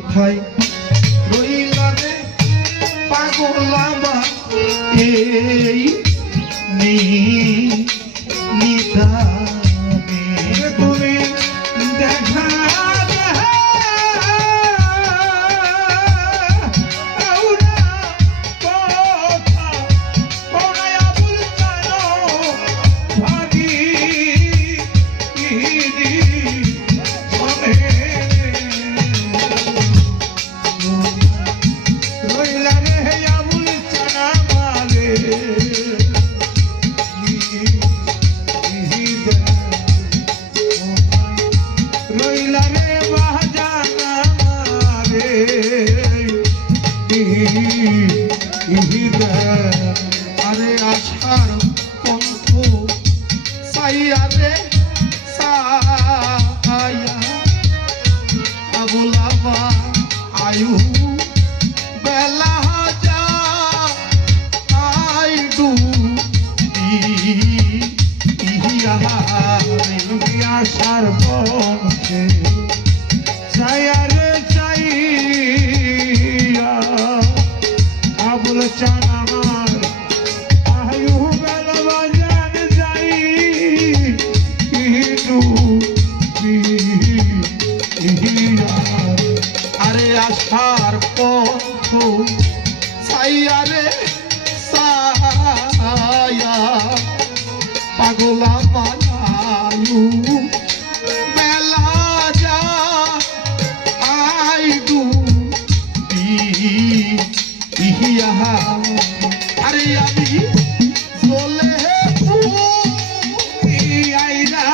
কোথায় রইলা রে পাগলাবা এই নিদানে তুমি দেখা আরে আশার পন্থ সাইয়া রে সায়া আবুলাবা আয়ু বেলা যা আইডু আশার পন্থে সাইয়া রে সাইয়া আবুল চান আমার আয়ু বেলা বাজান যাই আরে আশার পথ ছাইয়া রে ছায়া পাগলা বানায়ু বেলা যা আইডু আরে আমি চলে আইরা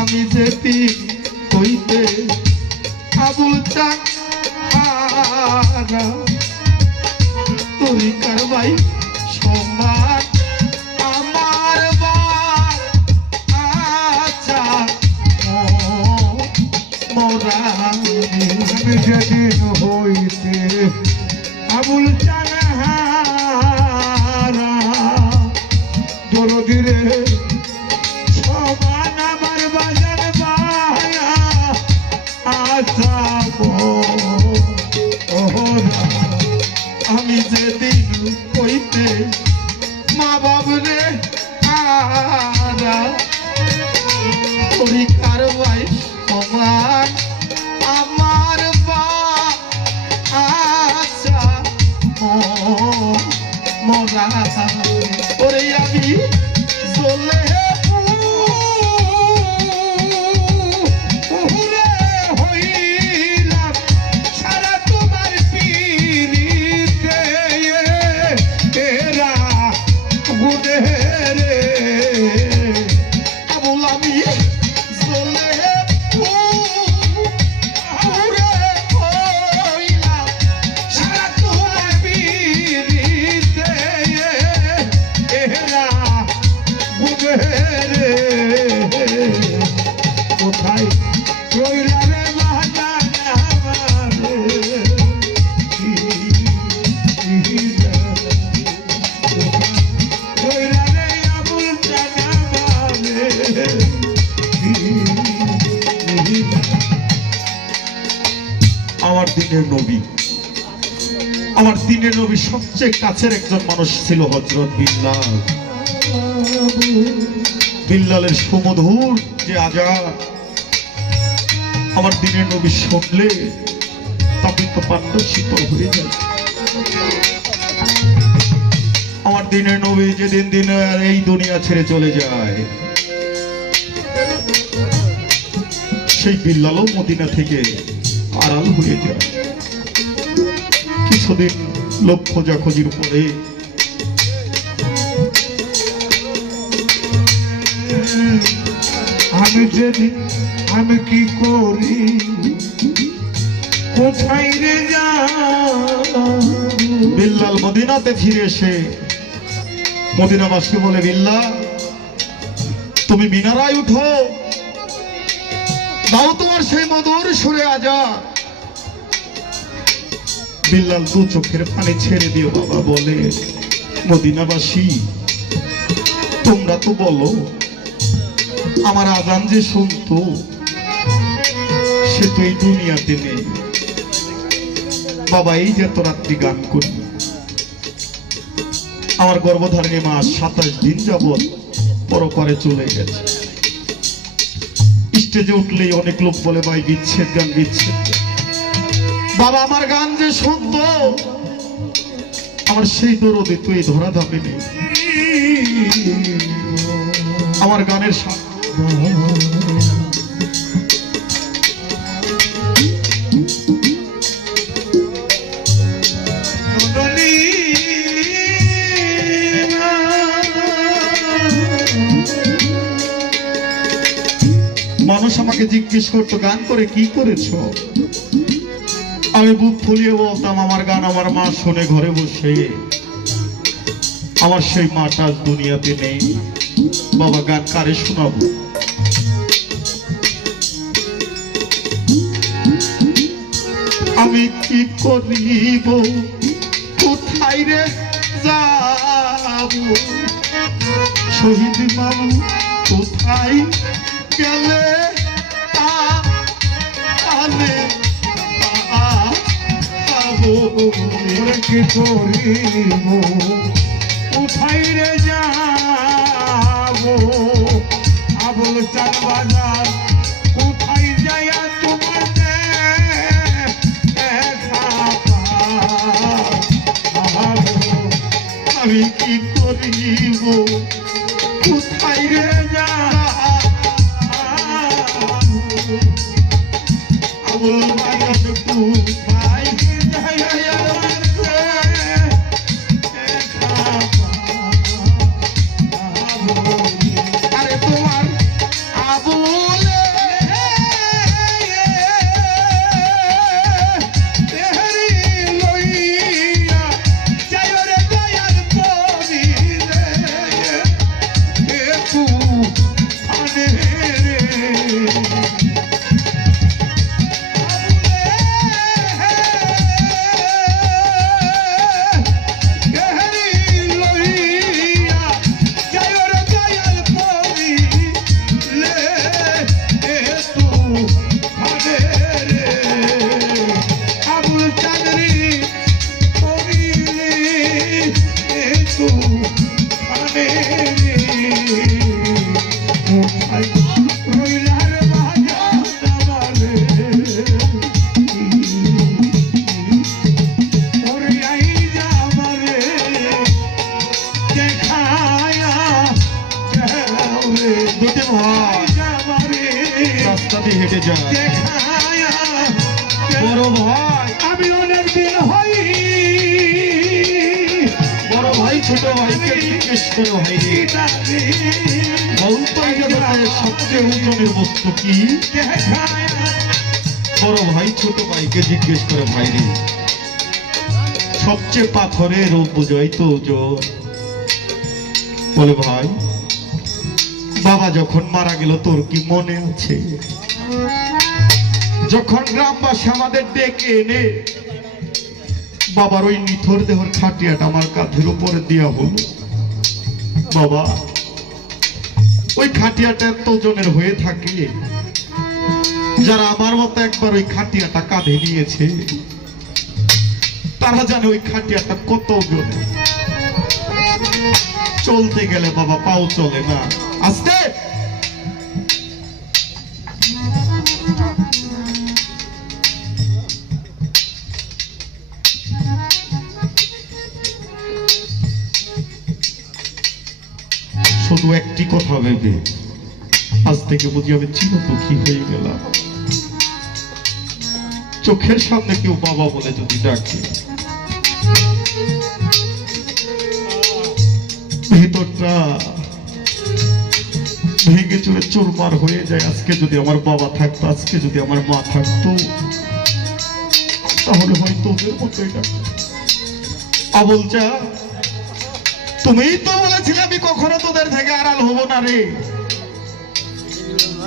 আমি যেতি হইতে আবুল চান তুই কারবাই সম্মান আমার আচ্ছা মোরা আমি যেদিন হইতে আবুল চান দরদিরে সমান আমার বাজার বায়া আচ্ছা আমি যেদিন কইতে মা বাবরে পরীক্ষার ভাই সমান আমার বা আচ্ছা মোরা ওরে আমি চলে কোথায় রইলা রে আমার দিনের নবী, আমার দিনের নবী সবচেয়ে কাছের একজন মানুষ ছিল হযরত বিল্লাল। বিল্লালের সুমধুর যে আজান, আমার দিনের নবী শুনলে তাপিত পান্ড শীতল হয়ে যায়। আমার দিনের নবী যেদিন দিন এই দুনিয়া ছেড়ে চলে যায়, সেই বিল্লালও মদিনা থেকে আড়াল হয়ে যায়। কিছুদিন লোক খোঁজাখুঁজির পরে আমি যেদিন আমি কি করি, কোথায় রে যা। বিল্লাল মদিনাতে ফিরে এসে মদিনাবাসী বলে, বিল্লাল তুমি মিনারায় উঠো, দাও তোমার সেই মধুর সুরে আজা। বিল্লাল দু চোখের পানি ছেড়ে দিও বাবা বলে, মদিনাবাসী তোমরা তো বলো আমার আজান যে শুনতো সে তো এই দুনিয়াতে নেই। বাবা এই যে এত রাত্রি গান করি, আমার গর্ভধারিণী মা 27 দিন যাবৎ পরপারে চলে গেছে। স্টেজে উঠলেই অনেক লোক বলে, ভাই বিচ্ছেদ গান, বিচ্ছেদ গান। বাবা আমার গান যে শুনতো, আমার সেই দরদে তো এই ধরা ধাপে নেই। আমার গানের মানুষ আমাকে জিজ্ঞেস করতো, গান করে কি করেছো? আমি বুক ফুলিয়ে বলতাম, আমার গান আমার মা শোনে ঘরে বসে। আমার সেই মাটা আজ দুনিয়াতে নেই। বাবা গান কারে শোনাবো? আমি কি করিব, কোথায় রে যাব? শহীদ বাবু কোথায় গেলে আলে কি করিব, কোথায় রে যাব? আবুল চাল বাজার কোথায় যাইয়া তোমার আমি কি করিব, কোথায় রে আবুল বাজার কোথায় যাইয়া হেঁটে যায় বড় ভাই। আমি অনেক দিন হই বড় ভাই ছোট ভাইকে জিজ্ঞেস করো, ভাই সবচেয়ে ওজনের বস্তু কি? বড় ভাই ছোট ভাইকে জিজ্ঞেস করে, ভাই রে সবচেয়ে পাথরের বোঝাই তো ওজন। বলে ভাই বাবা যখন মারা গেল তোর কি মনে আছে? যখন গ্রামবাসী আমাদের ডেকে এনে বাবার ওই নিথর দেহর খাটিয়াটা আমার কাঁধের উপরে দেওয়া হলো, বাবা ওই খাটিয়াটা এত ওজনের হয়ে থাকে, যারা আমার মতো একবার ওই খাটিয়াটা কাঁধে নিয়েছে তারা জানে ওই খাটিয়াটা কত ওজনের। চলতে গেলে বাবা পাও চলে না, আস্তে শুধু একটি কথা ভেবে আজ থেকে বুঝি আমি চিরদুঃখী হয়ে গেলাম। চোখের সামনে কেউ বাবা বলে যদি ডাকে, ভেতরটা ভেঙে চলে চুরমার হয়ে যায়। আজকে যদি আমার বাবা থাকতো, আজকে যদি আমার মা থাকতো, তাহলে হয়তো ওদের মতোই ডাকতো। আবুল চা, তুমিই তো বলেছিলে আমি কখনো তোদের থেকে আড়াল হব না রে।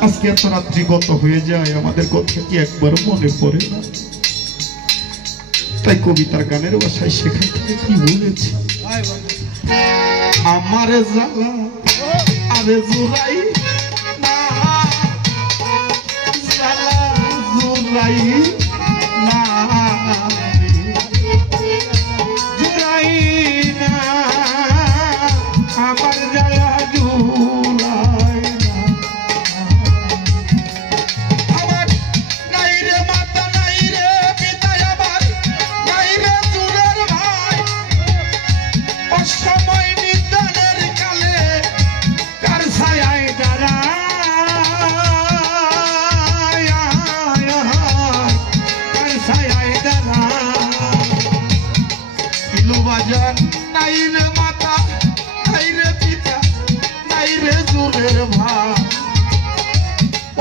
আজকে এত রাত্রি গত হয়ে যায়, আমাদের কথা কি একবার মনে পড়ে না? তাই কবিতার গানের ভাষায় সেখান থেকে কি বলেছে, আমার জ্বালা আরে জুড়াই না, জ্বালা জুড়াই না, জুড়াই না, আমার জ্বালা জুড়াই না। আমার নাই রে মাতা, নাই রে পিতা, আমার নাই রে জুরের ভাই। অসময় নিদানের কালে কার ছায়ায় দাঁড়ায়, কার ছায়ায় দাঁড়ায়। কিলো বাজার নাই রে মাতা, নাই রে পিতা, নাই রে জুরের ভাই।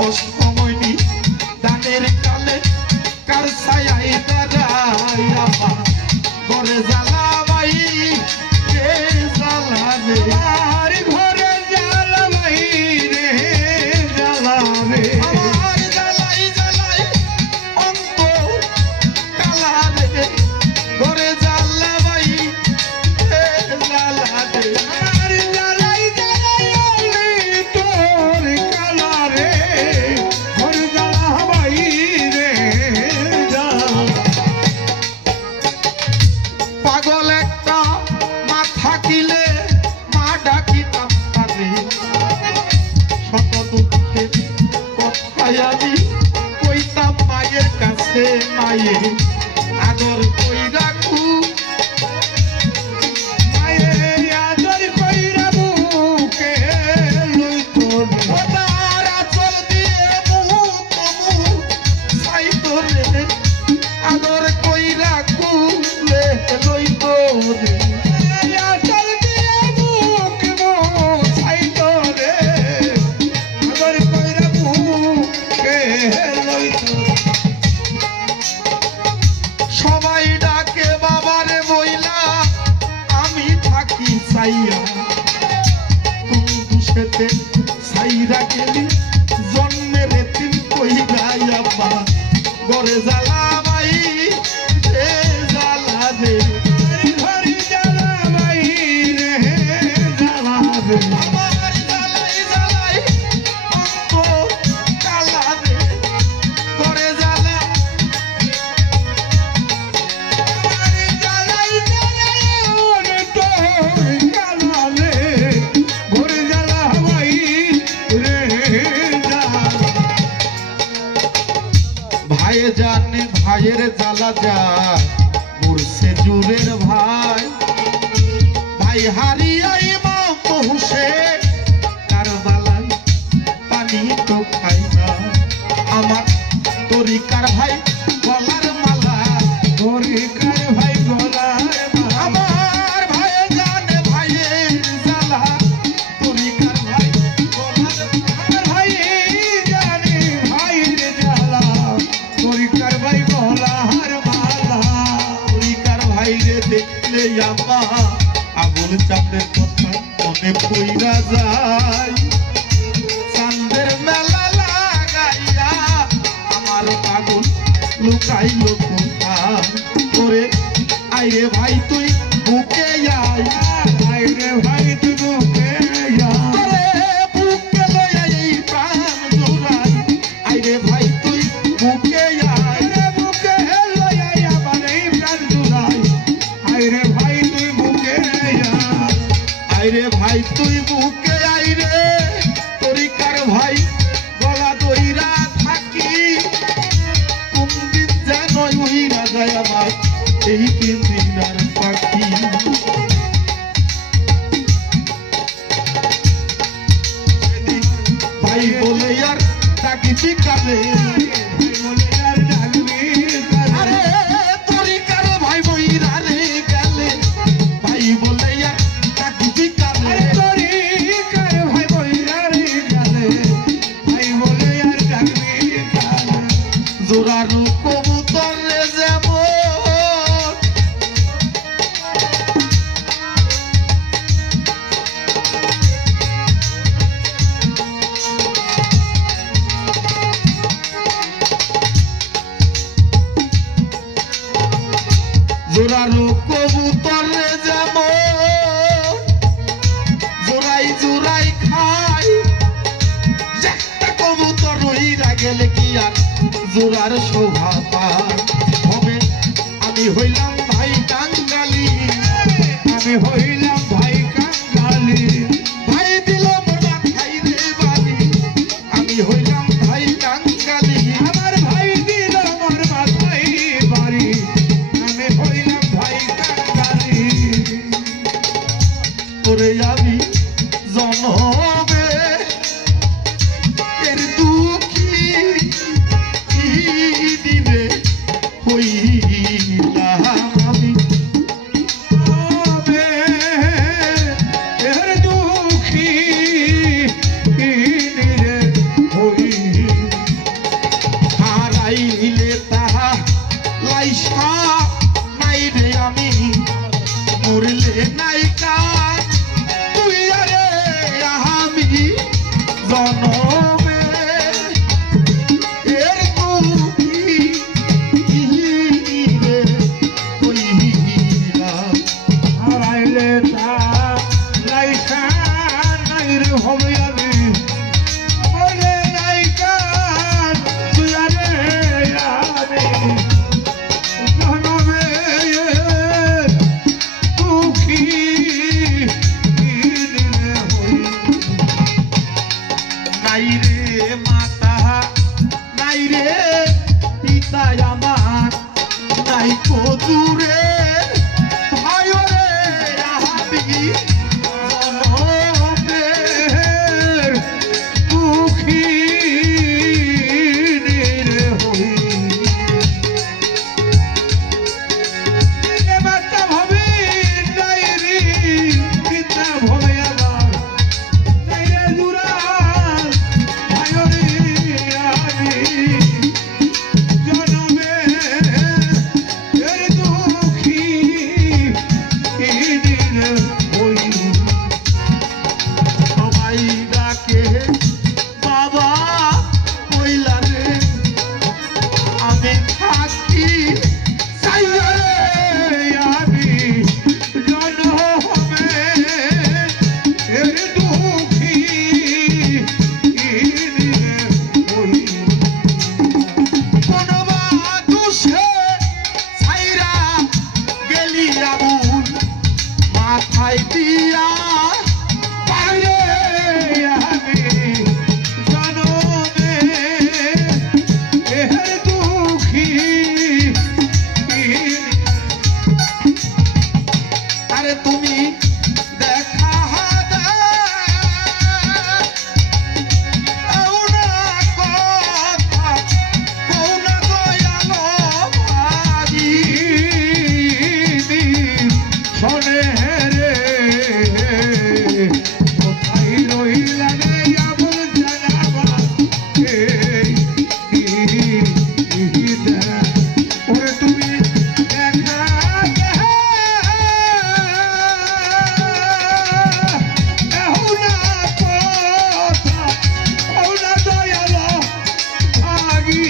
অসময় নিদানের কালে কার ছায়ায় দাঁড়ায়, আমার ঘরে জ্বালা ভাই রে, জ্বালা রে। আমার ঘরে জ্বালা ভাই রে, জ্বালা রে। আমার জ্বালাই জ্বালাই অন্তর কালা রে, ঘরে জ্বালা ভাই রে, জ্বালা রে। আমার জ্বালাই জ্বালাই তোর কালা রে, ঘরে জ্বালা ভাই রে, জ্বালা। পাগল একটা মা থাকিলে মা ডাকিতাম তারে, শত দুঃখে কথায় আমি কইতাম মায়ের কাছে, মায়ের আদর কইরা খুব। মায়ের আদর কইরা বুকে লইতো রে। ও তার আঁচল দিয়ে মুখ মুখ ছাইতো রে, আদর কইরা কুলে লইতো রে। আদর দিয়ে বুক মোছাইতো রে, আদর কইরা বুকে লইতো। সবাই ডাকে বাবারে বইলা, আমি থাকি চাইয়া। কোন দুষেতে ছাইরা গেলি, জন্মের তিন কইরা আব্বা। ঘরে জ্বালা ভাই রে, জ্বালা রে। ঘরে জ্বালা ভাই রে, জ্বালা রে। আমার জ্বালাই জ্বালাই অন্তর কালা রে, ঘরে জ্বালা। আমার জ্বালাই জ্বালাই ওরে তোর কালা রে, ঘরে জ্বালা ভাই রে, জ্বালা। ভাই জানে ভাইয়ের জ্বালা যায়, মরছে জুরের ভাই। ভাই হারিয়াই মা বহুসে, কারবালাই পানি তো খাই না। আমার তরিকার ভাই গলার মালা, তরিকার ভাই গলার মালা। আমার ভাই জানে ভাইয়ের জ্বালা, তরিকার ভাই গলার। আমার ভাই জানে ভাইয়ের জ্বালা, তরিকার ভাই গলার মালা। তরিকার ভাইরে দেখলে আমা আবুল চাঁদের কথা মনে পইরা যায়। চাঁদের মেলা লাগাইয়া আমার পাগল লুকাইল কোথায়। ওরে আইরে ভাই তুই বুকে আয়, আইরে ভাই তুই বুকে যা। ওরে বুকে লইয়া এই প্রাণ জোড়াই। আইরে ভাই তুই বুকে আয়, আইরে বুকে লইয়া আবার এই প্রাণ জুড়াই। আইরে ভাই তুই বুকে যা। আইরে ভাই তুই বুকে আইরে, তরিকার ভাই গলা দইরা থাকি। কোন দিন যেন উইরা যায় আমার এই পিঞ্জিরার পাখি। কবুতর রে যেমন জোড়ানো কবুতর রে যেমন জোড়াই জোড়াই খাই একটা কবুতর রইরা গেলে কি আর জোড়ার শোভা পায় হবে আমি হইলাম ভাই কাঙ্গালি আমি হইলাম ভাই কাঙ্গালি ভাই দিল মোরা খাই রে বালি আমি হইলাম ভাই কাঙ্গালি আমার ভাই দিল মোর মাথায় বাড়ি আমি হইলাম ভাই কাঙ্গালি ওরে আমি জনমে এর দুঃখী দিনে হইলাম আমি হবে এর দুঃখী রে হই হারাইলে তাহা লাইসা নাই রে আমি মরলে নাই কার তুই আরে আমি জনমে এর দুঃখী রে হইলাম হারাইলে তা লাইসা নাই রে হবে আমি বলে নাই কার তুই আরে আমি জনমে দুঃখী রে হই নাই রে মাতা নাই রে পিতা আমার নাই কদুরে ভাই রে আমি জনমে দুঃখী রে হই দিনে মাতা ভবে নাই রে পিতা ভবে আবার নাই রে দুরাল ভাই রে আমি জনমে এর দুঃখী রে হই সবাই ডাকে বাবা কইলা রে আমি থাকি চাইয়া রে আমি জনমে এর দুঃখী হই কোনবা দুষে ছাইরা গেলি আবুল মাথায় দিয়া পারে আমি জনমে এর দুঃখী আরে তুমি দেখা দাও না কথা কও না দয়ালো ভারি শোনে রে কোথায় রইলা রে আবুল জানাবা ওরে তুমি দেখা দেও না কথা কও না দয়ালো ভাগি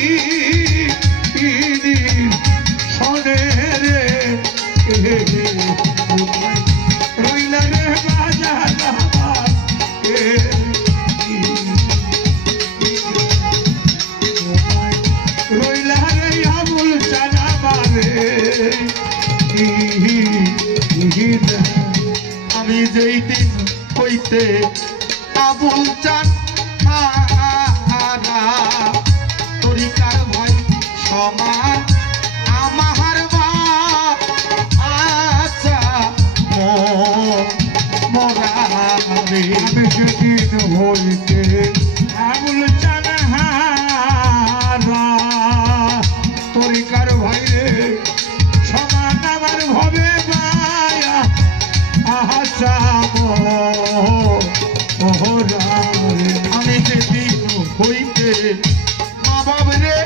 শোনে রে রইলা রে বাজানা রইলা রে আবুল জানাবা রে আমি যেই দিন হইতে আবুল চান তরিকার ভাই সমান আমার মা আচ্ছা মরা রে আমি সেদিন হইতে আবুল চানহারা তরিকার ভাই রে সমান আমার ভবে মায়া আহা আমি যেদিন হইতে মা বাবরে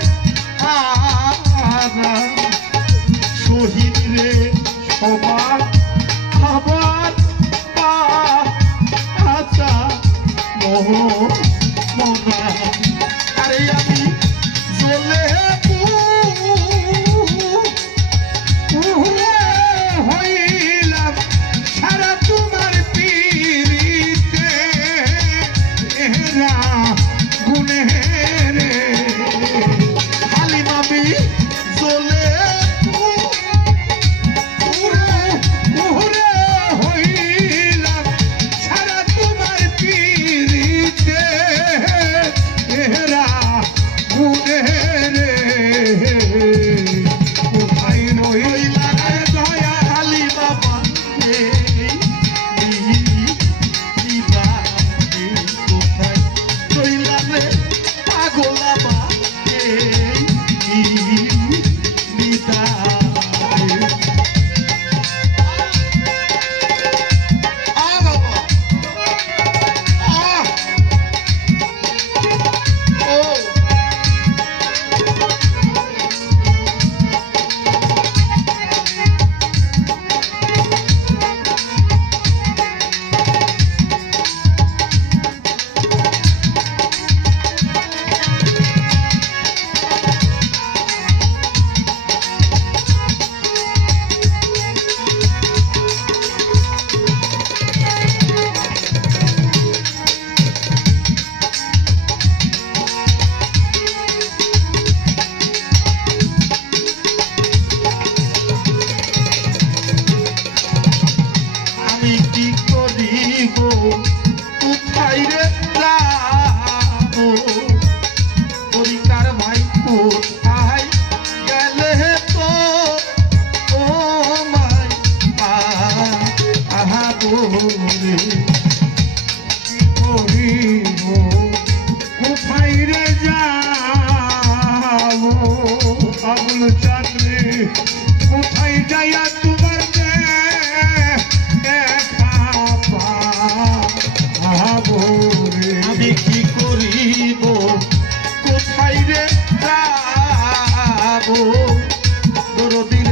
আবুল চাঁদরে কোথায় যাইয়া তোমার আমি কি করিব কোথায় রে যাবো দরদিন